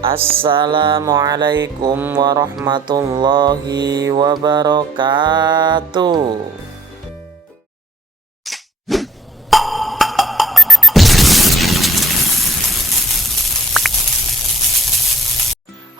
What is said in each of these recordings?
Assalamualaikum warahmatullahi wabarakatuh.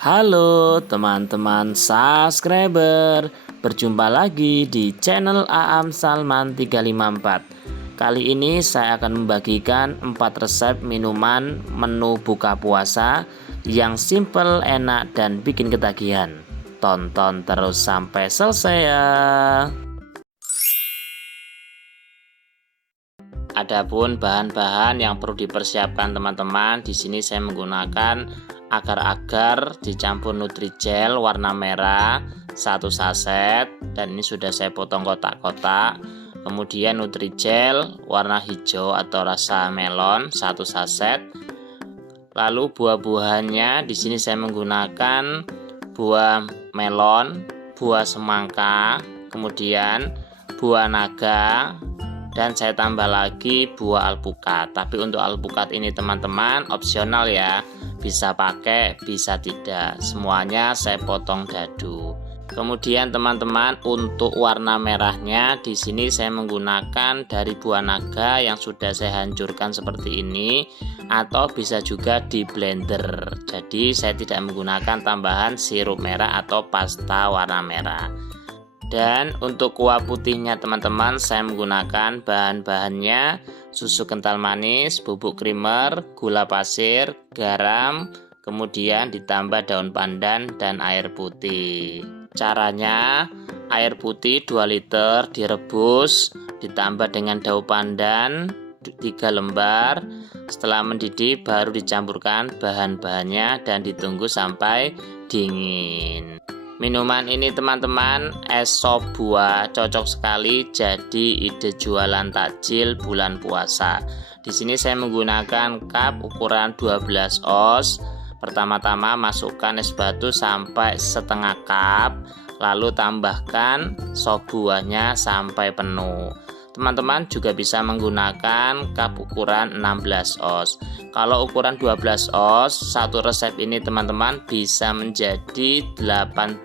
Halo teman-teman subscriber, berjumpa lagi di channel Aam Salman 354. Kali ini saya akan membagikan 4 resep minuman menu buka puasa yang simple, enak, dan bikin ketagihan. Tonton terus sampai selesai ya. Adapun bahan-bahan yang perlu dipersiapkan teman-teman, di sini saya menggunakan agar-agar dicampur Nutrijel warna merah 1 saset, dan ini sudah saya potong kotak-kotak. Kemudian Nutrijel warna hijau atau rasa melon 1 saset. Lalu buah-buahannya di sini saya menggunakan buah melon, buah semangka, kemudian buah naga, dan saya tambah lagi buah alpukat. Tapi untuk alpukat ini teman-teman opsional ya, bisa pakai bisa tidak, semuanya saya potong dadu. Kemudian teman-teman untuk warna merahnya di sini saya menggunakan dari buah naga yang sudah saya hancurkan seperti ini, atau bisa juga di blender. Jadi saya tidak menggunakan tambahan sirup merah atau pasta warna merah. Dan untuk kuah putihnya teman-teman, saya menggunakan bahan-bahannya susu kental manis, bubuk creamer, gula pasir, garam, kemudian ditambah daun pandan dan air putih. Caranya, air putih 2 liter direbus, ditambah dengan daun pandan 3 lembar. Setelah mendidih baru dicampurkan bahan-bahannya dan ditunggu sampai dingin. Minuman ini teman-teman es sop buah, cocok sekali jadi ide jualan takjil bulan puasa. Di sini saya menggunakan cup ukuran 12 oz. Pertama-tama masukkan es batu sampai setengah cup, lalu tambahkan sop buahnya sampai penuh. Teman-teman juga bisa menggunakan cup ukuran 16 oz. Kalau ukuran 12 oz, satu resep ini teman-teman bisa menjadi 18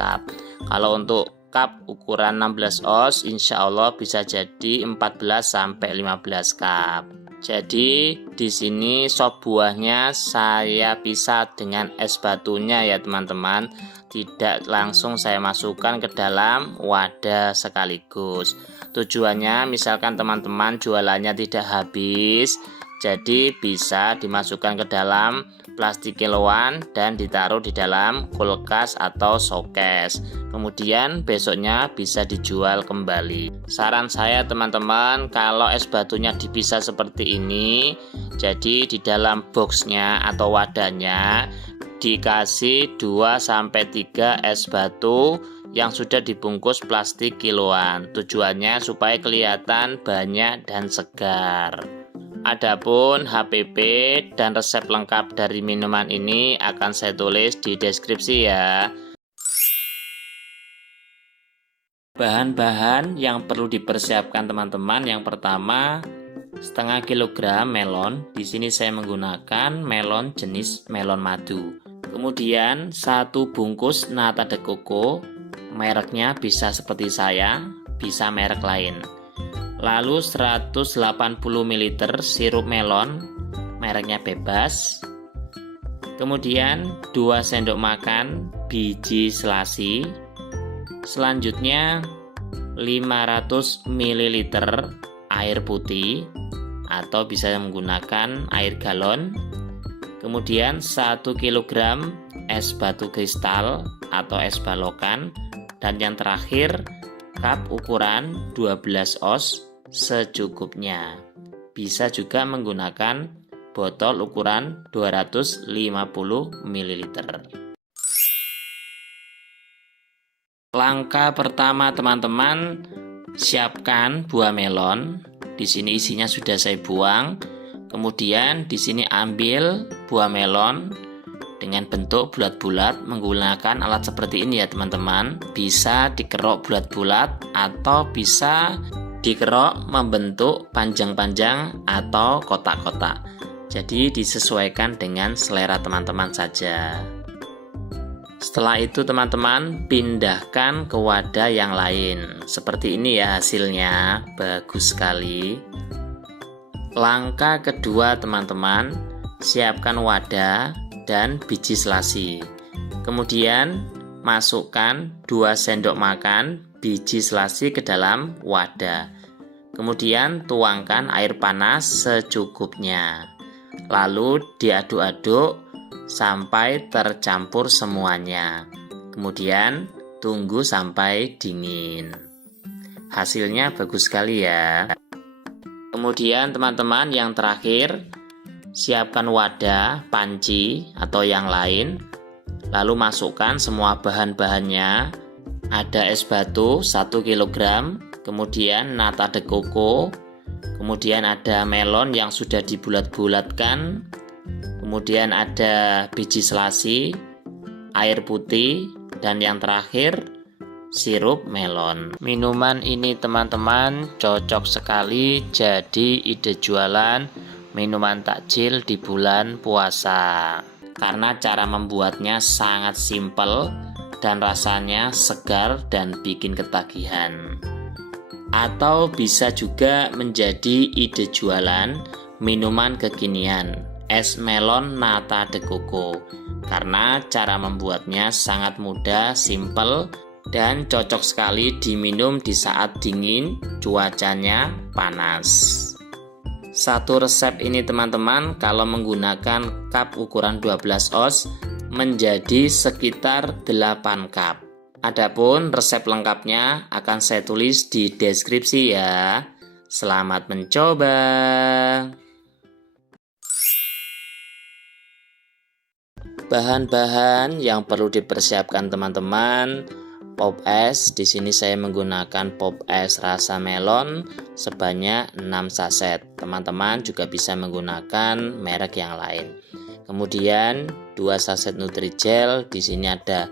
cup. Kalau untuk cup ukuran 16 oz, insya Allah bisa jadi 14 sampai 15 cup. Jadi di sini sop buahnya saya pisah dengan es batunya ya teman-teman. Tidak langsung saya masukkan ke dalam wadah sekaligus. Tujuannya misalkan teman-teman jualannya tidak habis, jadi bisa dimasukkan ke dalam plastik kiloan dan ditaruh di dalam kulkas atau showcase. Kemudian besoknya bisa dijual kembali. Saran saya teman-teman, kalau es batunya dipisah seperti ini, jadi di dalam boxnya atau wadahnya dikasih 2-3 es batu yang sudah dibungkus plastik kiloan. Tujuannya supaya kelihatan banyak dan segar. Adapun HPP dan resep lengkap dari minuman ini akan saya tulis di deskripsi ya. Bahan-bahan yang perlu dipersiapkan teman-teman, yang pertama setengah kilogram melon. Di sini saya menggunakan melon jenis melon madu. Kemudian 1 bungkus nata de coco, mereknya bisa seperti saya, bisa merek lain. Lalu 180 ml sirup melon, mereknya bebas. Kemudian 2 sendok makan biji selasi. Selanjutnya 500 ml air putih atau bisa menggunakan air galon. Kemudian 1 kg es batu kristal atau es balokan. Dan yang terakhir cup ukuran 12 oz secukupnya. Bisa juga menggunakan botol ukuran 250 ml. Langkah pertama teman-teman, siapkan buah melon. Di sini isinya sudah saya buang. Kemudian di sini ambil buah melon dengan bentuk bulat-bulat menggunakan alat seperti ini ya teman-teman. Bisa dikerok bulat-bulat atau bisa dikerok membentuk panjang-panjang atau kotak-kotak. Jadi disesuaikan dengan selera teman-teman saja. Setelah itu teman-teman pindahkan ke wadah yang lain. Seperti ini ya hasilnya, bagus sekali. Langkah kedua teman-teman, siapkan wadah dan biji selasi. Kemudian masukkan 2 sendok makan biji selasi ke dalam wadah. Kemudian tuangkan air panas secukupnya. Lalu diaduk-aduk sampai tercampur semuanya. Kemudian tunggu sampai dingin. Hasilnya bagus sekali ya. Kemudian teman-teman yang terakhir, siapkan wadah, panci atau yang lain. Lalu masukkan semua bahan-bahannya. Ada es batu 1 kg, kemudian nata de coco, kemudian ada melon yang sudah dibulat-bulatkan, kemudian ada biji selasi, air putih, dan yang terakhir sirup melon. Minuman ini teman-teman cocok sekali jadi ide jualan minuman takjil di bulan puasa. Karena cara membuatnya sangat simpel dan rasanya segar dan bikin ketagihan. Atau bisa juga menjadi ide jualan minuman kekinian, es melon nata de coco. Karena cara membuatnya sangat mudah, simpel, dan cocok sekali diminum di saat dingin, cuacanya panas. Satu resep ini teman-teman kalau menggunakan cup ukuran 12 oz menjadi sekitar 8 cup. Adapun resep lengkapnya akan saya tulis di deskripsi ya. Selamat mencoba. Bahan-bahan yang perlu dipersiapkan teman-teman, pop es. Di sini saya menggunakan pop es rasa melon sebanyak 6 saset. Teman-teman juga bisa menggunakan merek yang lain. Kemudian 2 saset Nutrijel. Di sini ada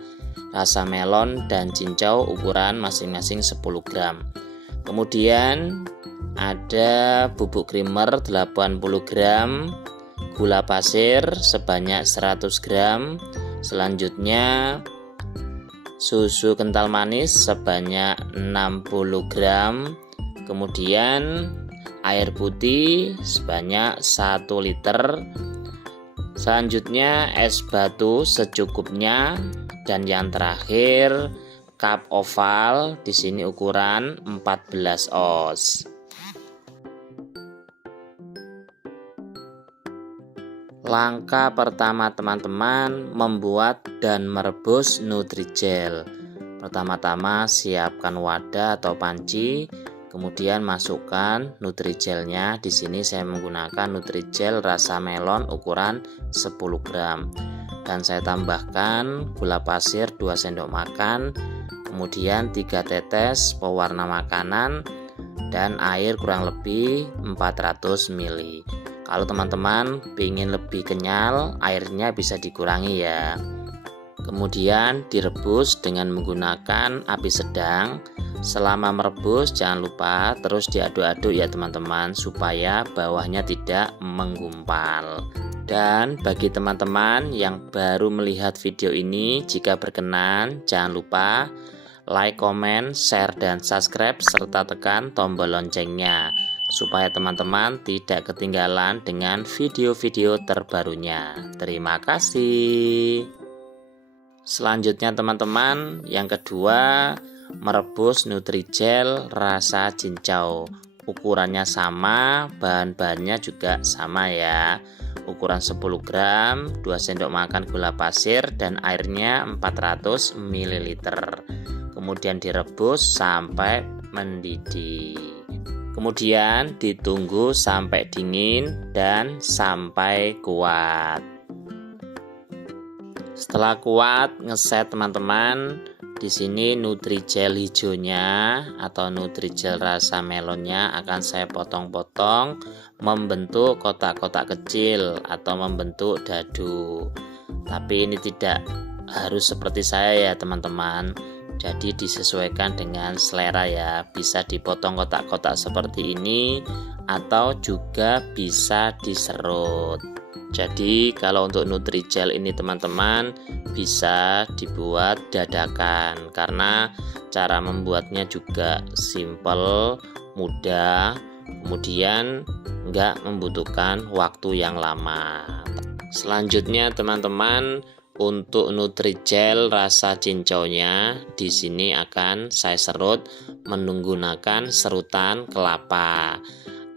rasa melon dan cincau ukuran masing-masing 10 gram. Kemudian ada bubuk creamer 80 gram, gula pasir sebanyak 100 gram. Selanjutnya susu kental manis sebanyak 60 gram. Kemudian air putih sebanyak 1 liter. Selanjutnya es batu secukupnya. Dan yang terakhir cup oval, di sini ukuran 14 oz. Langkah pertama teman-teman membuat dan merebus Nutrijel. Pertama-tama siapkan wadah atau panci, kemudian masukkan Nutrijelnya. Di sini saya menggunakan Nutrijel rasa melon ukuran 10 gram. Dan saya tambahkan gula pasir 2 sendok makan, kemudian 3 tetes pewarna makanan, dan air kurang lebih 400 ml. Kalau teman-teman ingin lebih kenyal, airnya bisa dikurangi ya. Kemudian direbus dengan menggunakan api sedang. Selama merebus jangan lupa terus diaduk-aduk ya teman-teman, supaya bawahnya tidak menggumpal. Dan bagi teman-teman yang baru melihat video ini, jika berkenan jangan lupa like, comment, share, dan subscribe serta tekan tombol loncengnya supaya teman-teman tidak ketinggalan dengan video-video terbarunya. Terima kasih. Selanjutnya teman-teman, yang kedua merebus Nutrijel rasa cincau. Ukurannya sama, bahan-bahannya juga sama ya. Ukuran 10 gram, 2 sendok makan gula pasir, dan airnya 400 ml. Kemudian direbus sampai mendidih. Kemudian ditunggu sampai dingin dan sampai kuat. Setelah kuat, ngeset teman-teman. Di sini Nutrijel hijaunya atau Nutrijel rasa melonnya akan saya potong-potong membentuk kotak-kotak kecil atau membentuk dadu. Tapi ini tidak harus seperti saya ya teman-teman. Jadi disesuaikan dengan selera ya. Bisa dipotong kotak-kotak seperti ini atau juga bisa diserut. Jadi kalau untuk Nutrijel ini teman-teman bisa dibuat dadakan karena cara membuatnya juga simple, mudah, kemudian enggak membutuhkan waktu yang lama. Selanjutnya teman-teman, untuk Nutrijel rasa cincaunya di sini akan saya serut menggunakan serutan kelapa.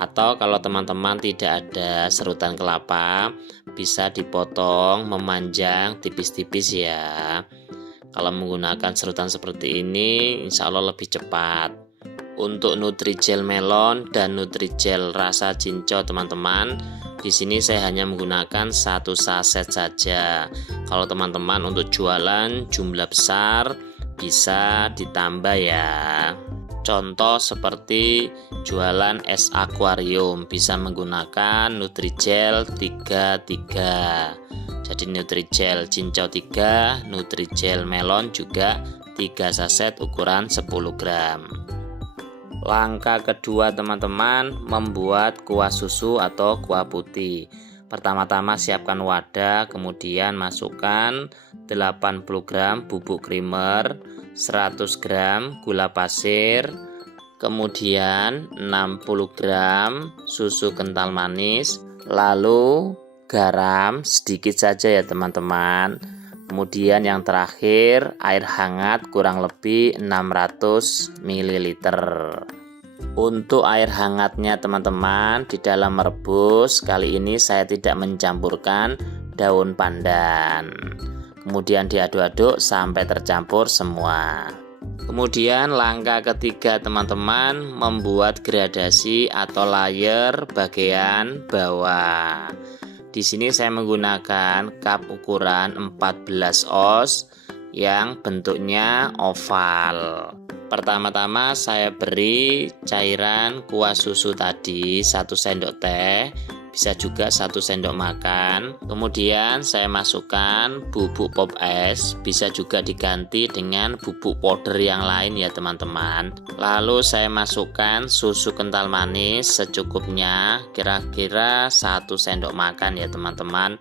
Atau kalau teman-teman tidak ada serutan kelapa, bisa dipotong memanjang tipis-tipis ya. Kalau menggunakan serutan seperti ini, insya Allah lebih cepat. Untuk Nutrijel melon dan Nutrijel rasa cincau teman-teman, di sini saya hanya menggunakan 1 saset saja. Kalau teman-teman untuk jualan jumlah besar, bisa ditambah ya. Contoh seperti jualan es akuarium, bisa menggunakan Nutrijel 33. Jadi Nutrijel cincau 3, Nutrijel melon juga 3 saset ukuran 10 gram. Langkah kedua teman-teman, membuat kuah susu atau kuah putih. Pertama-tama siapkan wadah, kemudian masukkan 80 gram bubuk creamer, 100 gram gula pasir, kemudian 60 gram susu kental manis, lalu garam sedikit saja ya teman-teman. Kemudian yang terakhir air hangat kurang lebih 600 ml. Untuk air hangatnya teman-teman, di dalam merebus kali ini saya tidak mencampurkan daun pandan. Kemudian diaduk-aduk sampai tercampur semua. Kemudian langkah ketiga teman-teman, membuat gradasi atau layer bagian bawah. Di sini saya menggunakan cup ukuran 14 oz yang bentuknya oval. Pertama-tama saya beri cairan kuah susu tadi 1 sendok teh, bisa juga 1 sendok makan. Kemudian saya masukkan bubuk pop es, bisa juga diganti dengan bubuk powder yang lain ya teman-teman. Lalu saya masukkan susu kental manis secukupnya, kira-kira 1 sendok makan ya teman-teman.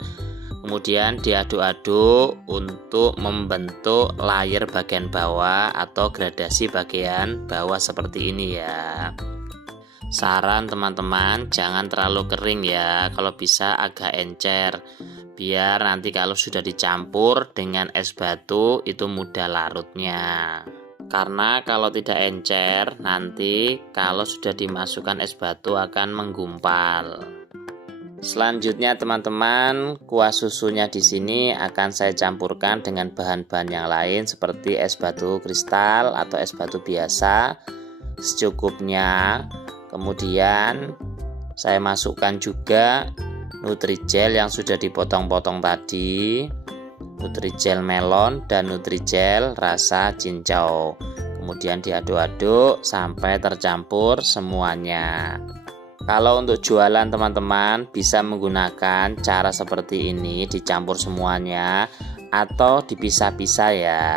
Kemudian diaduk-aduk untuk membentuk layer bagian bawah atau gradasi bagian bawah seperti ini ya. Saran teman-teman, jangan terlalu kering ya, kalau bisa agak encer, biar nanti kalau sudah dicampur dengan es batu itu mudah larutnya. Karena kalau tidak encer, nanti kalau sudah dimasukkan es batu akan menggumpal. Selanjutnya teman-teman, kuah susunya di sini akan saya campurkan dengan bahan-bahan yang lain seperti es batu kristal atau es batu biasa secukupnya. Kemudian saya masukkan juga Nutrijel yang sudah dipotong-potong tadi, Nutrijel melon dan Nutrijel rasa cincau. Kemudian diaduk-aduk sampai tercampur semuanya. Kalau untuk jualan teman-teman bisa menggunakan cara seperti ini, dicampur semuanya atau dipisah-pisah ya.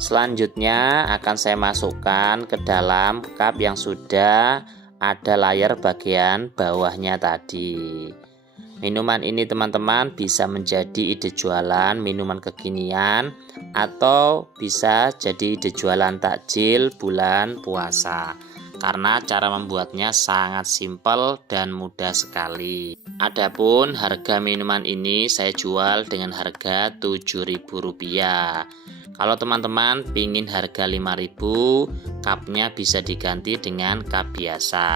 Selanjutnya akan saya masukkan ke dalam cup yang sudah ada layer bagian bawahnya tadi. Minuman ini teman-teman bisa menjadi ide jualan minuman kekinian atau bisa jadi ide jualan takjil bulan puasa. Karena cara membuatnya sangat simpel dan mudah sekali. Adapun harga minuman ini saya jual dengan harga Rp7.000. Kalau teman-teman pingin harga Rp5.000, cupnya bisa diganti dengan cup biasa.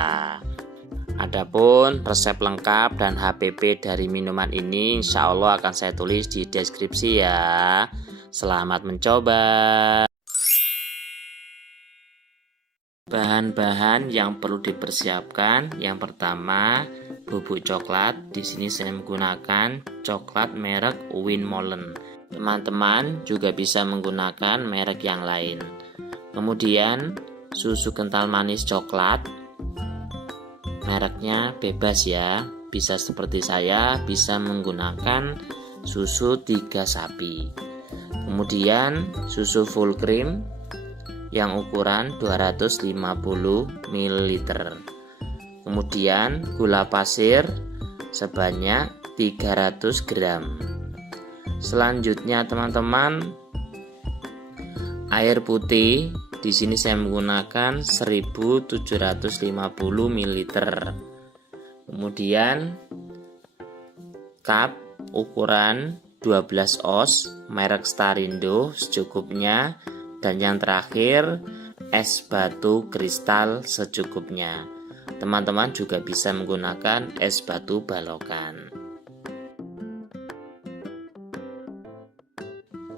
Adapun resep lengkap dan HPP dari minuman ini insya Allah akan saya tulis di deskripsi ya. Selamat mencoba. Bahan-bahan yang perlu dipersiapkan, yang pertama bubuk coklat. Di sini saya menggunakan coklat merek Winmolen. Teman-teman juga bisa menggunakan merek yang lain. Kemudian susu kental manis coklat, mereknya bebas ya. Bisa seperti saya, bisa menggunakan susu 3 sapi. Kemudian susu full cream yang ukuran 250 ml. Kemudian gula pasir sebanyak 300 gram. Selanjutnya teman-teman, air putih di sini saya menggunakan 1750 ml. Kemudian cup ukuran 12 oz merek Starindo secukupnya, dan yang terakhir es batu kristal secukupnya. Teman-teman juga bisa menggunakan es batu balokan.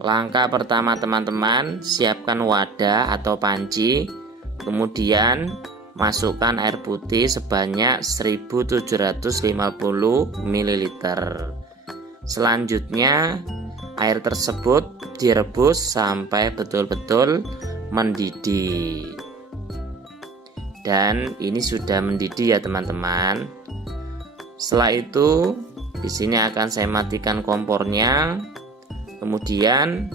Langkah pertama teman-teman, siapkan wadah atau panci, kemudian masukkan air putih sebanyak 1750 ml. Selanjutnya air tersebut direbus sampai betul-betul mendidih. Dan ini sudah mendidih ya teman-teman. Setelah itu di sini akan saya matikan kompornya. Kemudian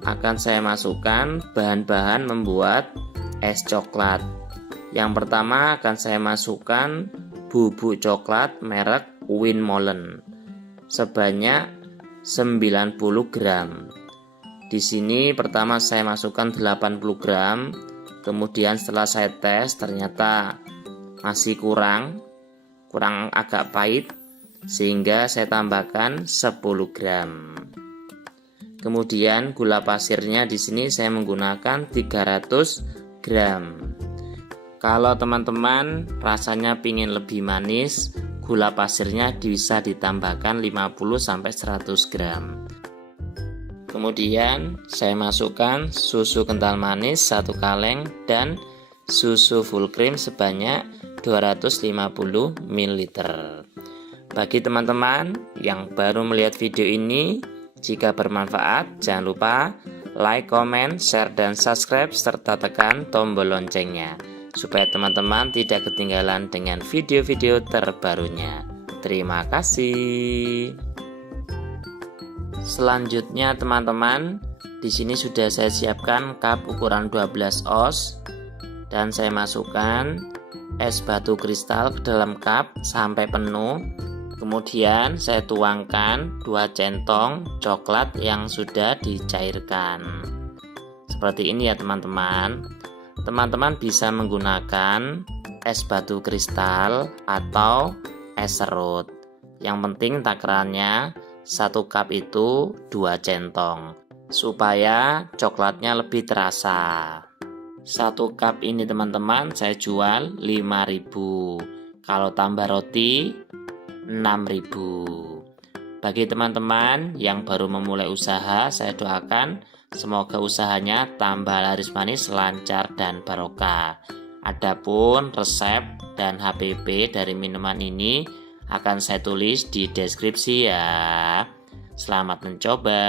akan saya masukkan bahan-bahan membuat es coklat. Yang pertama akan saya masukkan bubuk coklat merek Winmolen sebanyak 90 gram. Di sini pertama saya masukkan 80 gram. Kemudian setelah saya tes ternyata masih kurang agak pahit, sehingga saya tambahkan 10 gram. Kemudian gula pasirnya di sini saya menggunakan 300 gram. Kalau teman-teman rasanya pingin lebih manis, gula pasirnya bisa ditambahkan 50-100 gram. Kemudian saya masukkan susu kental manis 1 kaleng dan susu full cream sebanyak 250 ml. Bagi teman-teman yang baru melihat video ini, jika bermanfaat, jangan lupa like, comment, share, dan subscribe, serta tekan tombol loncengnya, supaya teman-teman tidak ketinggalan dengan video-video terbarunya. Terima kasih. Selanjutnya teman-teman, di sini sudah saya siapkan cup ukuran 12 oz, dan saya masukkan es batu kristal ke dalam cup sampai penuh. Kemudian saya tuangkan 2 centong coklat yang sudah dicairkan. Seperti ini ya teman-teman. Teman-teman bisa menggunakan es batu kristal atau es serut. Yang penting takarannya 1 cup itu 2 centong, supaya coklatnya lebih terasa. 1 cup ini teman-teman saya jual 5.000. Kalau tambah roti 6.000. Bagi teman-teman yang baru memulai usaha, saya doakan semoga usahanya tambah laris manis, lancar, dan barokah. Adapun resep dan HPP dari minuman ini akan saya tulis di deskripsi ya. Selamat mencoba.